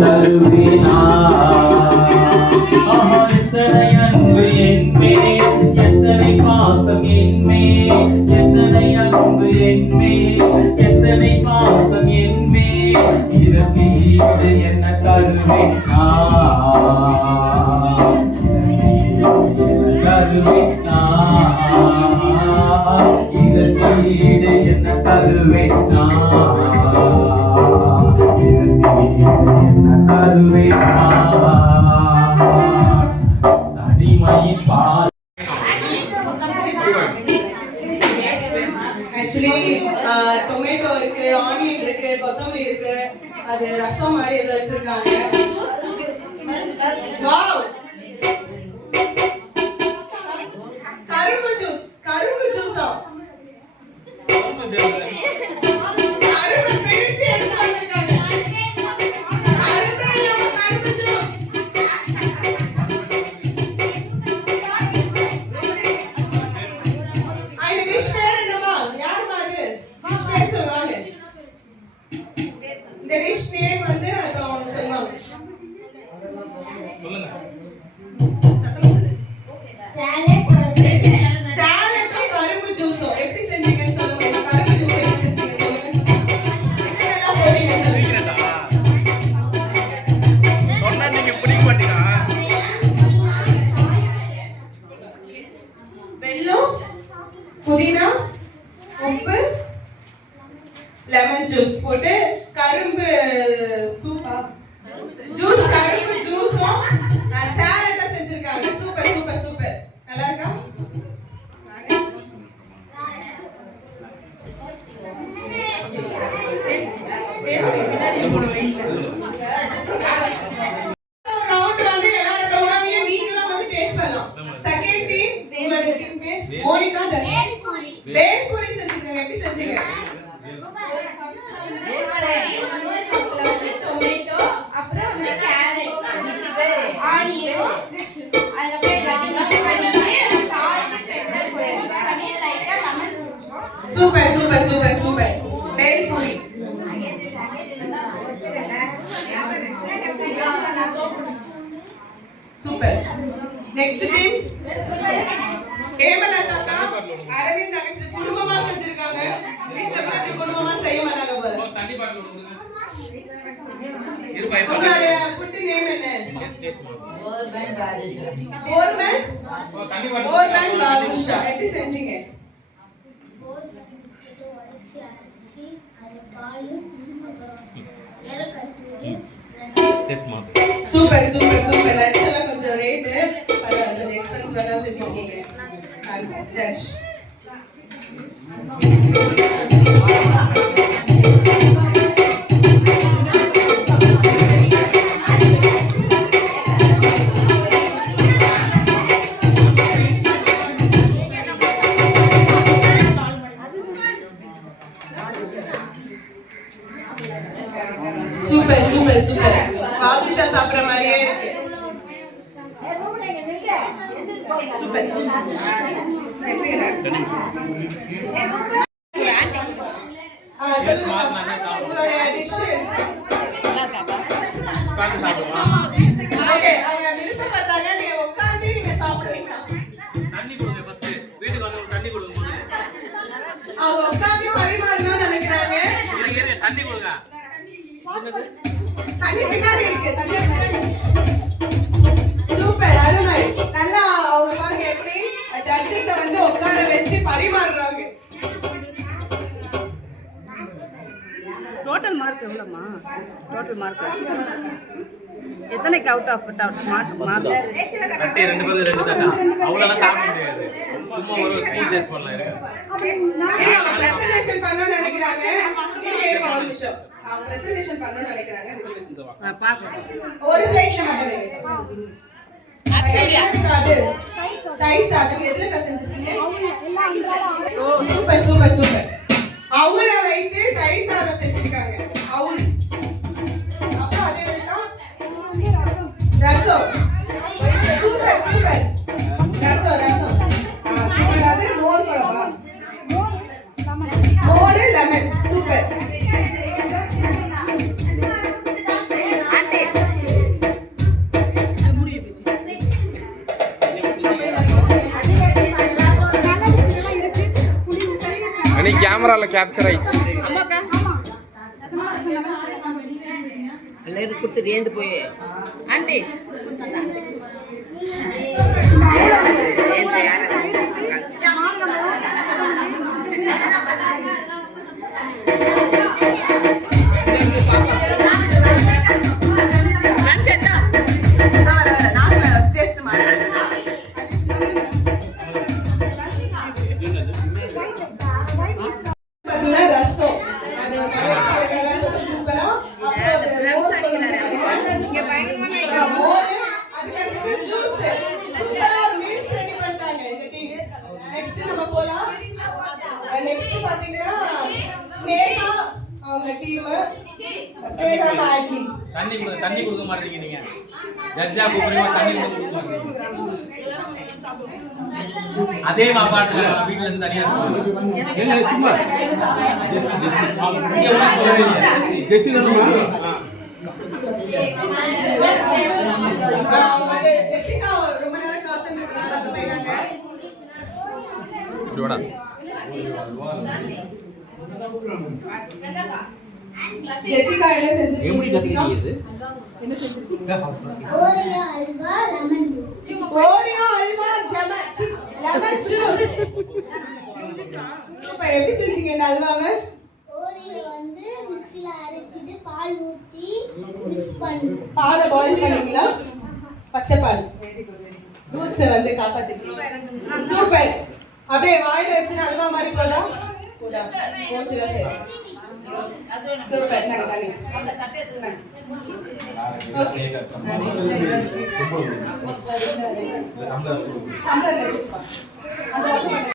தருவேனா எத்தனை அன்பு என்மேல் எத்தனை பாசம் என்மேல் எத்தனை அன்பு என்மேல் எத்தனை பாசம் என்மேல் இதற்கு ஈடு என்ன தருவேனா தருவேனா இதற்கு ஈடு என்ன தருவேனா அடிமையின் பால் ஆக்சுவலி டொமேட்டோ இருக்கு, ஆனியன் இருக்கு, கொத்தமல்லி இருக்கு, அது ரசம் மாதிரி ஏதோ வச்சிருக்காங்க. வாவ், கரும்பு ஜூஸ், கரும்பு ஜூஸா? கரும்பு பிரிச்சு எடுத்து வந்திருக்காங்க. கரும்பு ஜூஸ். அது டிஷ் பேர் என்னமா? யாருமா அது? டிஷ் பேர் சொல்லுவாங்க. இந்த டிஷ் நேம் வந்து அப்புறம் ஒன்று சொல்லுவாங்க. சொல்லுங்க. சாலட்டும் கரும்பு ஜூஸும் எப்படி செஞ்சீங்கன்னு சொல்லுங்க. கரும்பு ஜூஸ் எப்படி செஞ்சீங்க சொல்லுங்க. என்னெல்லாம் போட்டீங்க சொல்லுங்க. சொன்னா நீங்க புடிக்க மாட்டீங்க. வெல்லம், புதினா, உப்பு, லெமன் ஜூஸ் போட்டு கரும்பு சூப்பா ஜூஸ், கரும்பு ஜூஸும் சாலட்டா செஞ்சிருக்காங்க. Super super super. நல்லா இருக்கா? ரவுண்ட் வந்து எல்லாரோட உணவையும் நீங்களும் வந்து டேஸ்ட் பண்ணலாம். செகண்ட் டீம், உங்களோட டீம் பேர் மோனிகா தர்ஷன். பேல்பூரி செஞ்சீங்க. எப்படி செஞ்சீங்க? டொமேட்டோ, அப்புறம் வந்து கேரட், ஆனியன், அதுல போய் மிக்ஸ் பண்ணிட்டு சால்ட், பெப்பர் பண்ணி லைட்டா லெமன் ஊத்துறோம். Super super super super. Bhelpuri. Super. Next team Hemalatha, Aravind August குடும்பமா செஞ்சிருக்காங்க. வீட்ல வந்து குடும்பமா செய்ய மாட்டாங்க போல. தண்ணி பாட்டில் கொடுங்க. உங்களுடைய ஃபுட் நேம் என்ன? போர்மேன் பாதுஷா. போர்மேன் தண்ணி பாட்டில். போர்மேன் பாதுஷா. எப்படி செஞ்சீங்க? போர்மேன் பிஸ்கட் உடைச்சு அரைச்சி அது பால் அப்புறம் ஏலக்காய் டேஸ்ட் மாத்து. Super super super. லஞ்ச் எல்லாம் கொஞ்சம் ரேட் பரவாயில்ல, எக்ஸ்பென்ஸ் வேணா செஞ்சிருக்கீங்க. Judge super super super. Badusha சாப்பிடுற மாதிரியே இருக்கு. சூப்பர். சொல்லுங்க உங்களுடைய டிஷ். உட்கார்ந்து சாப்பிடுமா? ஓகே, அவங்க விருப்பப்பட்டாங்க நீங்க உட்கார்ந்து நீங்க சாப்பிடுவீங்க. தண்ணி கொடுங்க ஃபர்ஸ்ட். வீட்டுக்கு வந்து தண்ணி கொடுங்க முதல்ல. அவங்க உட்கார்ந்து பரிமாறணும்னு நினைக்கிறாங்க. இல்ல தண்ணி கொடுங்க. தண்ணி பின்னாடி இருக்கு. சூப்பர், அருமை. நல்லா அவங்க பாருங்க எப்படி ஜட்ஜஸ வந்து உட்கார வச்சு பரிமாறுறாங்க. டோட்டல் மார்க் எவ்வளோம்மா? டோட்டல் மார்க் எத்தனைக்கு அவுட் ஆஃப் மார்க்? கட்டி ரெண்டு பேருக்கு ரெண்டு தான். அவ்வளோலாம் சாப்பிட முடியாது. சும்மா ஒரு ஸ்பூன் டேஸ்ட் பண்ணலாம். அவங்க பிரசன்டேஷன் பண்ணணும்னு நினைக்கிறாங்க. நீங்க ஒரு நிமிஷம். அவங்க பிரசன்டேஷன் பண்ணணும்னு நினைக்கிறாங்க. ஒரு பிளேட்ல மட்டும் தை சாதம் எதுல செஞ்சிருக்கீங்க? Super super super. அவங்கள வைத்து தை சாதம் செஞ்சிருக்காங்க. அவுள் அப்புறம் அதே rasam. Super super. Rasam rasam. Super. அது மோர் குழம்பா? மோர் லெமன். சூப்பர். கேமரால கேப்சர் ஆயிடுச்சு. எல்லாரும் கொடுத்து ஏந்து போய் ஆண்டி பாத்தீங்கன்னா ரசம் அது மலைசீரகம் போட்டு சூப்பரா அப்புறம் அது மோர் அதுக்கு அடுத்து ஜூஸ் சூப்பரா ஒரு மீல்ஸ் ரெடி பண்ணிட்டாங்க இந்த டீம். நெக்ஸ்ட் நம்ம போலாம். நெக்ஸ்ட் பாத்தீங்கன்னா ஸ்னேகா அவங்க டீம் ஸ்னேகா ஹாட்லி. தண்ணி கொடுக்க மாட்டீங்க நீங்க. ஜட்ஜா கூப்பிடுறீங்க தண்ணி கொடுக்க மாட்டீங்க. அதே மாப்பாட்டு வீட்ல இருந்து தனியா இருப்பாங்க. சும்மா ஜெசிகா ரொம்ப நேரம் காத்துட்டு போயிட்டாங்க. ஜெசிகா என்ன செஞ்சிருக்கீங்க? ஜெசிகா என்ன செஞ்சிருக்கீங்க? Oreo halwa lemon juice. Oreo halwa lemon juice. Super. எப்படி செஞ்சீங்க இந்த அல்வாவை? ஓரியோ வந்து மிக்ஸில அரைச்சிட்டு பால் ஊத்தி மிக்ஸ் பண்ணி பாலை பாயில் பண்ணீங்களா? பச்சை பால். ரூட்ஸ் வந்து காப்பாத்திட்டீங்க. சூப்பர். அப்படியே வாயில வச்சு அல்வா மாதிரி போதா? போச்சுடா சரி. சூப்பர். நாங்க தானே. ஓகே. டம்ளர் எடுத்துப்பா.